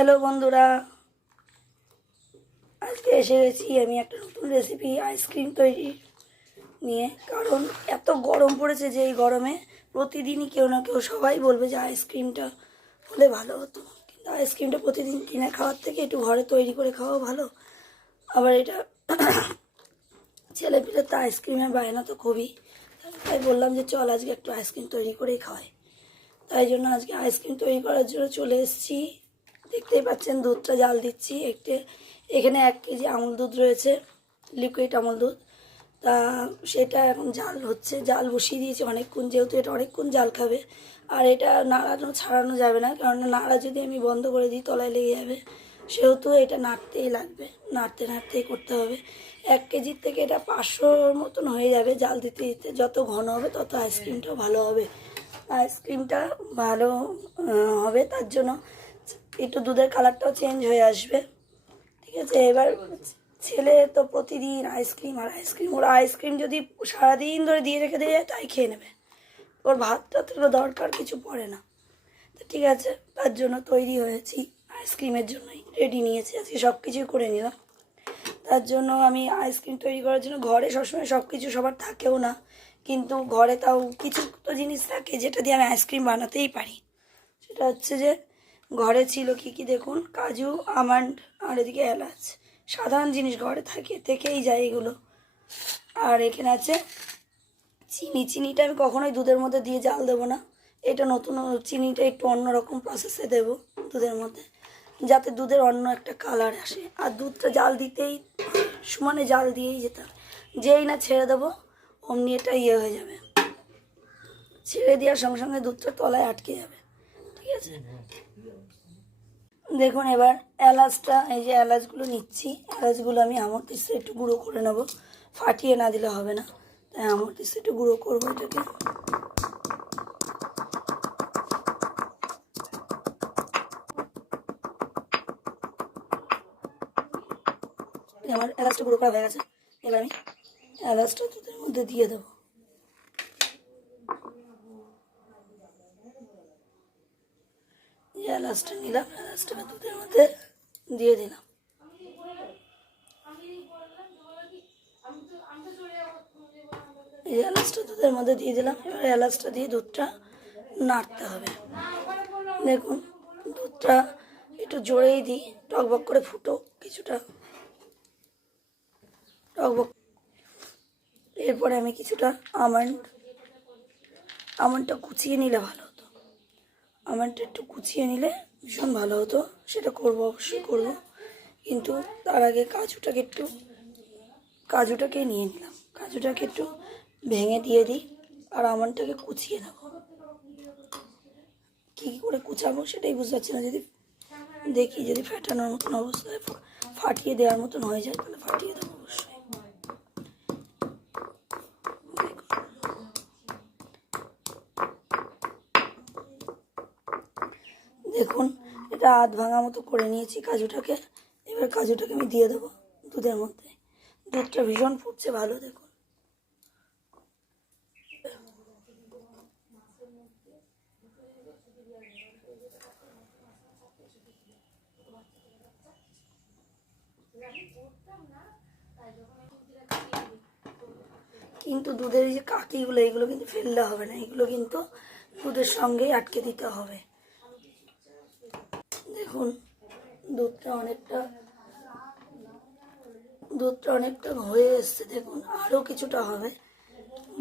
Hello বন্ধুরা, আজকে এসে গেছি আমি একটা নতুন রেসিপি আইসক্রিম তৈরি নিয়ে। কারণ এত গরম পড়েছে যে এই গরমে প্রতিদিনই কেউ না কেউ সবাই বলবে যে আইসক্রিমটা হলে ভালো হতো, কিন্তু আইসক্রিমটা প্রতিদিন কিনে খাওয়ার থেকে একটু ঘরে তৈরি করে খাওয়া ভালো। আবার এটা ছেলেপিলে তো আইসক্রিমের বায়না তো খুবই, তাই বললাম যে চল আজকে একটু আইসক্রিম তৈরি করেই খাওয়াই। তাই জন্য আজকে আইসক্রিম তৈরি করার জন্য চলে এসেছি। দেখতেই পাচ্ছেন দুধটা জাল দিচ্ছি। এখানে 1 কেজি আমুল দুধ রয়েছে, লিকুইড আমুল দুধ। তা সেটা এখন জাল হচ্ছে, জাল বসিয়ে দিয়েছি অনেকক্ষণ, যেহেতু এটা অনেকক্ষণ জাল খাবে। আর এটা নাড়ানো ছাড়ানো যাবে না, কারণ নাড়া যদি আমি বন্ধ করে দিই তলায় লেগে যাবে, সেহেতু এটা নাড়তেই লাগবে, নাড়তে নাড়তেই করতে হবে। 1 কেজির থেকে এটা 500-র মতন হয়ে যাবে জাল দিতে দিতে। যত ঘন হবে তত আইসক্রিমটাও ভালো হবে। আইসক্রিমটা ভালো হবে, তার জন্য একটু দুধের কালারটাও চেঞ্জ হয়ে আসবে। ঠিক আছে, এবার ছেলে তো প্রতিদিন আইসক্রিম আর আইসক্রিম, ওরা আইসক্রিম যদি সারাদিন ধরে দিয়ে রেখে দিয়ে যায় তাই খেয়ে নেবে, ওর ভাতটা তো দরকার কিছু পড়ে না। তো ঠিক আছে, তার জন্য তৈরি হয়েছি, আইসক্রিমের জন্যই রেডি নিয়েছি, আজকে সব কিছুই করে নিলাম। তার জন্য আমি আইসক্রিম তৈরি করার জন্য ঘরে সবসময় সব কিছু সবার থাকেও না, কিন্তু ঘরে তাও কিছু তো জিনিস থাকে যেটা দিয়ে আমি আইসক্রিম বানাতেই পারি। সেটা হচ্ছে যে ঘরে ছিল কি কি দেখুন, কাজু, আমন্ড আর এদিকে এলাচ, সাধারণ জিনিস ঘরে থেকেই যায় এগুলো। আর এখানে আছে চিনি। চিনিটা আমি কখনোই দুধের মধ্যে দিয়ে জাল দেবো না, এটা নতুন চিনিটা একটু অন্যরকম প্রসেসে দেবো দুধের মধ্যে, যাতে দুধের অন্য একটা কালার আসে। আর দুধটা জাল দিতেই সমানে জাল দিয়েই যেতে হবে, যেই না ছেড়ে দেবো অমনি এটা হয়ে যাবে, ছেড়ে দেওয়ার সঙ্গে সঙ্গে দুধটা তলায় আটকে যাবে। ঠিক আছে, দেখুন এবার এলাচটা, এই যে এলাচগুলো নিচ্ছি, এলাচগুলো আমি আমন্ড-দিস্তা একটু গুঁড়ো করে নেব, ফাটিয়ে না দিলে হবে না, তাই আমন্ড-দিস্তা একটু গুঁড়ো করবো এটাকে। আমার এলাচটা গুঁড়ো করা হয়ে গেছে, এবার আমি এলাচটা দুধের মধ্যে দিয়ে দেবো। এলাচটা নিলাম, এলাচটাকে দুধের মধ্যে দিয়ে দিলাম। এই এলাচটা দুধের মধ্যে দিয়ে দিলাম। এবার এলাচটা দিয়ে দুধটা নাড়তে হবে। দেখুন দুধটা একটু জোরেই দিই, টকবক করে ফুটো কিছুটা, টকবক। এরপরে আমি কিছুটা আমন্ডটা কুচিয়ে নিলে ভালো হতো, আমন্ডটা একটু কুচিয়ে নিলে ভীষণ ভালো হতো, সেটা করবো, অবশ্যই করবো। কিন্তু তার আগে কাজুটাকে নিয়ে নিলাম, কাজুটাকে একটু ভেঙে দিয়ে দিই, আর আমন্ডটাকে কুচিয়ে নেব। কী করে কুচাবো সেটাই বুঝতে পারছি না, যদি ফাটানোর মতন অবস্থায় ফাটিয়ে দেওয়ার মতন হয়ে যায় তাহলে ফাটিয়ে দেবো অবশ্যই। দেখুন এটা আধ ভাঙা মতো করে নিয়েছি কাজুটাকে। এবার কাজুটাকে আমি দিয়ে দেবো দুধের মধ্যে। দুধটা ভীষণ ফুটছে ভালো, দেখুন। কিন্তু দুধের এই যে কাকিগুলো, এগুলো কিন্তু ফেললে হবে না, এগুলো কিন্তু দুধের সঙ্গেই আটকে দিতে হবে। দেখুন দুধটা অনেকটা হয়ে এসছে, দেখুন আরও কিছুটা হবে।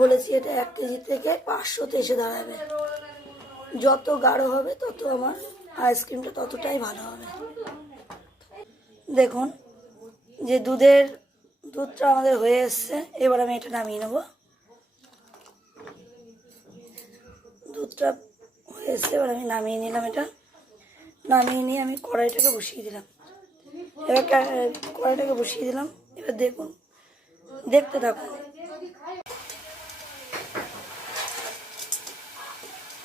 বলেছি এটা 1 কেজি থেকে 500-তে এসে দাঁড়াবে। যত গাঢ় হবে তত আমার আইসক্রিমটা ততটাই ভালো হবে। দেখুন যে দুধটা আমাদের হয়ে এসছে, এবার আমি এটা নামিয়ে নেব। দুধটা হয়ে এসছে, এবার আমি নামিয়ে নিলাম। এটা নামিয়ে নিয়ে আমি কড়াইটাকে বসিয়ে দিলাম। এবার কড়াইটাকে বসিয়ে দিলাম, এবার দেখতে থাকুন।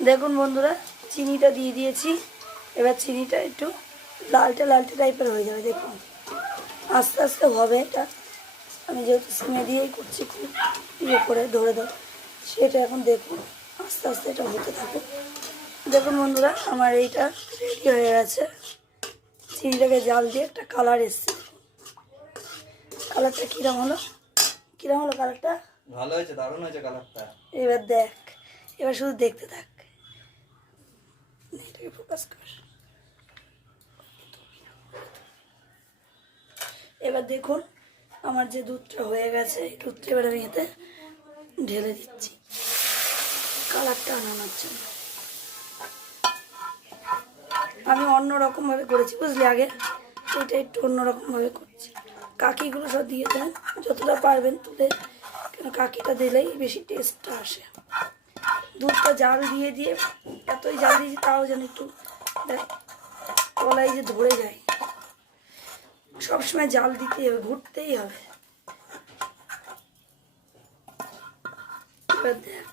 দেখুন বন্ধুরা, চিনিটা দিয়ে দিয়েছি, এবার চিনিটা একটু লালটে টাইপের হয়ে যাবে। দেখুন আস্তে আস্তে হবে এটা, আমি যেহেতু সিমে দিয়েই করছি, খুব করে ধরে সেটা এখন দেখুন আস্তে আস্তে এটা হতে থাকে। দেখুন বন্ধুরা, আমার এইটা রেডি হয়ে গেছে। চিনিটাকে জাল দিয়ে একটা কালার এসছে। কালারটা কিরম হলো কালারটা? ভালো হয়েছে, দারুণ হয়েছে কালারটা। এবার দেখ, এবার শুধু দেখতে থাক, এটাকে ফোকাস কর। এবার দেখুন আমার যে দুধটা হয়ে গেছে, এই দুধটা এবার আমি এতে ঢেলে দিচ্ছি কালারটা আনানোর জন্য। আমি অন্যরকমভাবে করেছি বুঝলি, আগে এটা একটু অন্যরকমভাবে করছি। কাকিগুলো সব দিয়ে দেন যতটা পারবেন তুলে, কেন কাকিটা দিলেই বেশি টেস্টটা আসে। দুধটা জাল দিয়ে দিয়ে এতই জাল দিয়েছি তাও যেন একটু দেখ তলায় যে ধরে যায়। সবসময় জাল দিতেই হবে, ঘুরতেই হবে। এবার দেখ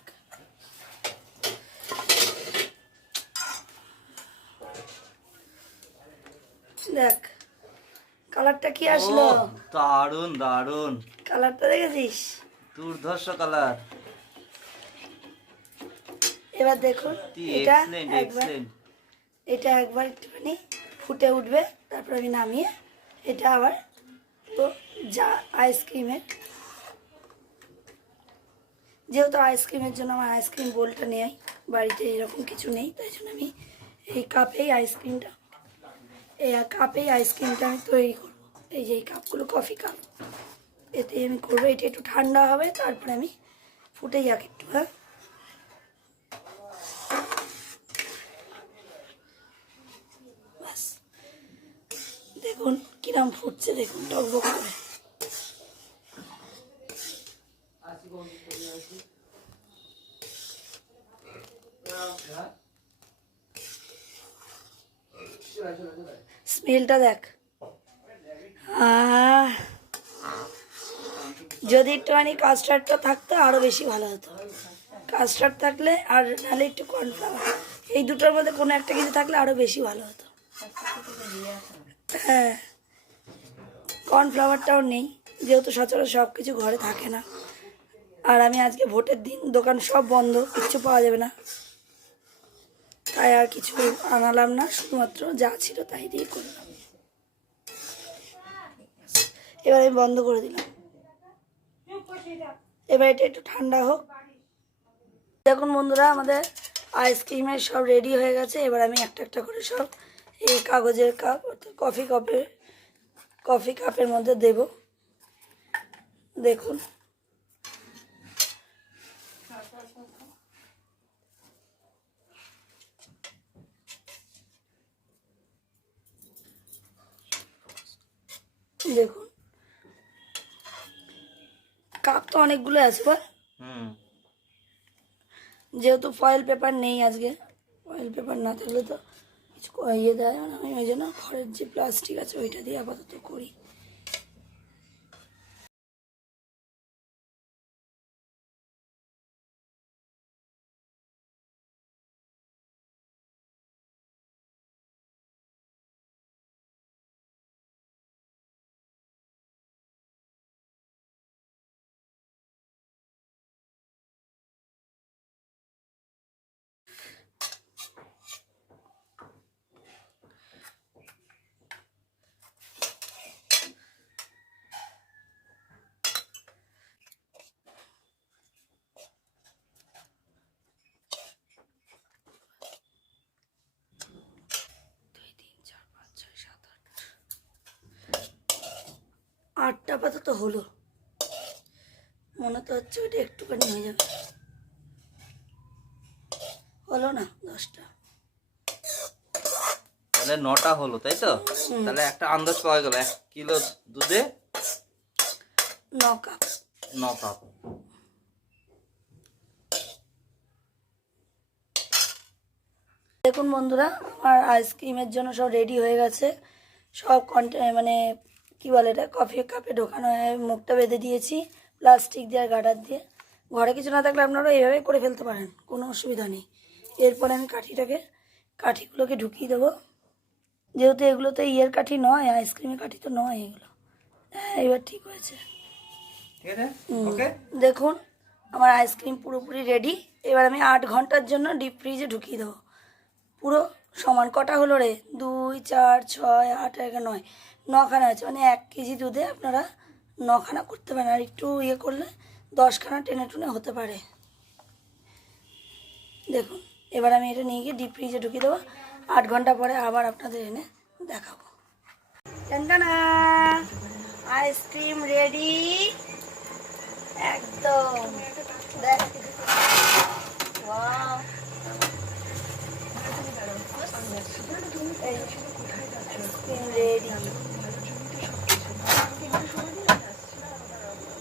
দেখ কালারটা কি আসলো। দারুণ দারুণ কালারটা দেখেছিস? দুর্ধর্ষ কালার। এবার দেখুন এটা একবার একটুখানি ফুটে উঠবে, তারপর আমি নামিয়ে এটা আবার তো যা আইসক্রিমের, যেহেতু আইসক্রিমের জন্য আমার আইসক্রিম বোলটা নেই বাড়িতে, এরকম কিছু নেই, তাই জন্য আমি এই কাপেই আইসক্রিমটা আমি তৈরি করবো। এই যে এই কাপগুলো কফি কাপ, এতে আমি করবো। এটা একটু ঠান্ডা হবে, তারপরে আমি ফুটে যাক একটু। হ্যাঁ বাস দেখুন কিরম ফুটছে, দেখুন টকবক করে। স্মেলটা দেখ। যদি একটুখানি কাস্টার্ডটা থাকতো আরও বেশি ভালো হতো। কাস্টার্ড থাকলে আর নাহলে একটু কর্নফ্লাওয়ার, এই দুটোর মধ্যে কোনো একটা কিছু থাকলে আরও বেশি ভালো হতো। হ্যাঁ কর্নফ্লাওয়ারটাও নেই, যেহেতু সচরাচর সব কিছু ঘরে থাকে না। আর আমি আজকে ভোটের দিন, দোকান সব বন্ধ, কিচ্ছু পাওয়া যাবে না, তাই আর কিছু আনালাম না, শুধুমাত্র যা ছিল তাই দিয়ে করলাম। এবার আমি বন্ধ করে দিলাম। এবার এটা একটু ঠান্ডা হোক। দেখুন বন্ধুরা আমাদের আইসক্রিমের সব রেডি হয়ে গেছে। এবার আমি একটা একটা করে সব এই কাগজের কাপ অর্থাৎ কফি কাপের মধ্যে দেব। দেখুন দেখুন কাপ তো অনেকগুলো আছে, বল। যেহেতু ফয়েল পেপার নেই আজকে, ফয়েল পেপার না থাকলে তো কিছু ইয়ে দেয় না, আমি ওই জন্য ঘরের যে প্লাস্টিক আছে ওইটা দিয়ে আপাতত করি। আটটা আপাতত হলো, মনে তো হচ্ছে ওইটা একটুখানি হয়ে যাবে। হলো না 10টা, তাহলে 9টা হলো, তাই তো? তাহলে একটা আন্দাজ পাওয়া গেল 1 কিলো দুধে 9 কাপ। দেখুন বন্ধুরা আমার আইসক্রিমের জন্য সব রেডি হয়ে গেছে। সব মানে কি বলে এটা, কফি কাপে ঢোকানো হয়ে মুখটা বেঁধে দিয়েছি প্লাস্টিক দিয়ে আর গার্ডার দিয়ে। ঘরে কিছু না থাকলে আপনারা এইভাবে করে ফেলতে পারেন, কোনো অসুবিধা নেই। এরপরে আমি কাঠিগুলোকে ঢুকিয়ে দেবো, যেহেতু এগুলো তো ইয়ের কাঠি নয়, আইসক্রিমের কাঠি তো নয় এগুলো। হ্যাঁ এবার ঠিক হয়েছে। দেখুন আমার আইসক্রিম পুরোপুরি রেডি। এবার আমি 8 ঘন্টার জন্য ডিপ ফ্রিজে ঢুকিয়ে দেবো, পুরো সমান কটা হলো রে? 2 4 6 8 11 9, 9খানা হয়েছে। মানে 1 কেজি দুধে আপনারা 9খানা করতে পারেন, আর একটু ইয়ে করলে 10খানা টেনে টুনে হতে পারে। দেখুন, এবার আমি এটা নিয়ে গিয়ে ডিপ ফ্রিজে ঢুকিয়ে দেবো। 8 ঘন্টা পরে আবার আপনাদের এনে দেখাবো। টানটানা, আইসক্রিম রেডি একদম। দেখ, ওয়াও, আইসক্রিম রেডি।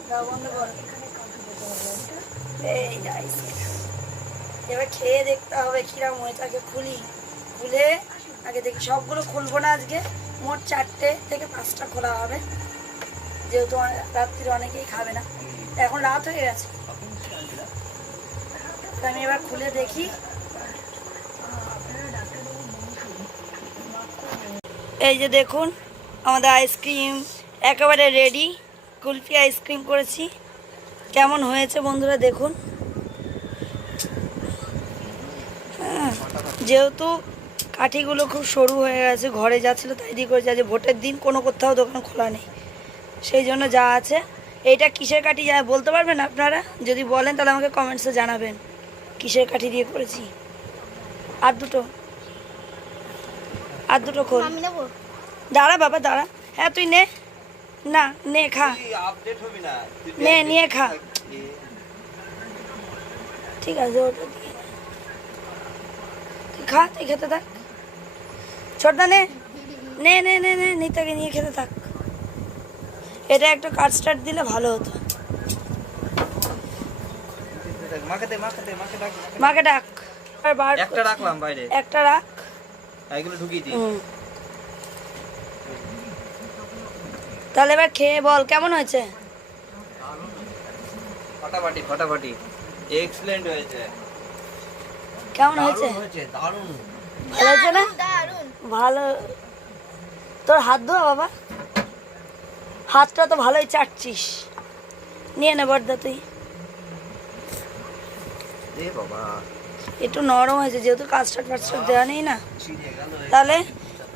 দাও বন্ধ কর। এই যে আইসক্রিম, এবার খেয়ে দেখতে হবে কিরম হয়েছে। আগে খুলি, খুলে আগে দেখি। সবগুলো খুলবো না আজকে, মোট 4টে থেকে 5টা খোলা হবে, যেহেতু রাত্রিরে অনেকেই খাবে না। এখন রাত হয়ে গেছে, আমি এবার খুলে দেখি। এই যে দেখুন, আমাদের আইসক্রিম একেবারে রেডি। কুলফি আইসক্রিম করেছি, কেমন হয়েছে বন্ধুরা দেখুন। যেহেতু কাঠিগুলো খুব সরু হয়ে গেছে, ঘরে যাচ্ছিলো তাই দিয়ে করেছে। আজ ভোটের দিন, কোনো কোথাও দোকান খোলা নেই, সেই জন্য যা আছে। এইটা কিসের কাঠি বলতে পারবেন আপনারা? যদি বলেন তাহলে আমাকে কমেন্টসে জানাবেন কিসের কাঠি দিয়ে করেছি। আর দুটো খোল। দাঁড়া বাবা, দাঁড়া। হ্যাঁ তুই নে, না নে খা, নে নিয়ে খা। ঠিক আছে, ওটা দিয়ে তুই খা, তুই খেতে থাক। ছোটদা নে নে নে নে নে নিতাকে নিয়ে খেতে থাক। এটা একটু কাটস্টার্ট দিলে ভালো হতো। মাকে ডাক। একটা রাখলাম বাইরে, একটা রাখ, এগুলো ঢুকিয়ে দিই। তাহলে এবার খেয়ে বল কেমন হয়েছে। ফাটাফাটি ফাটাফাটি, এক্সেলেন্ট হয়েছে। কেমন হয়েছে? দারুণ ভালো হয়েছে না? ভালো। তোর হাত ধোয়া বাবা, হাতটা তো ভালোই চাটছিস। নিয়ে নে বড়দা তুই। এ বাবা, একটু নরম হয়েছে, যেহেতু কাস্টার্ড ফাস্টার্ড দেওয়া নেই না। তাহলে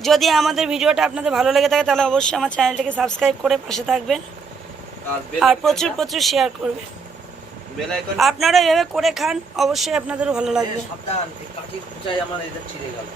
যদি আমাদের ভিডিওটা আপনাদের ভালো লেগে থাকে তাহলে অবশ্যই আমার চ্যানেলটাকে সাবস্ক্রাইব করে পাশে থাকবেন, আর প্রচুর প্রচুর শেয়ার করবেন। বেল আইকন আপনারা এভাবে করে খান, অবশ্যই আপনাদেরও ভালো লাগবে। সাবধান, এই কাঠি খুঁচাই আমার এটা ছিঁড়ে গেল।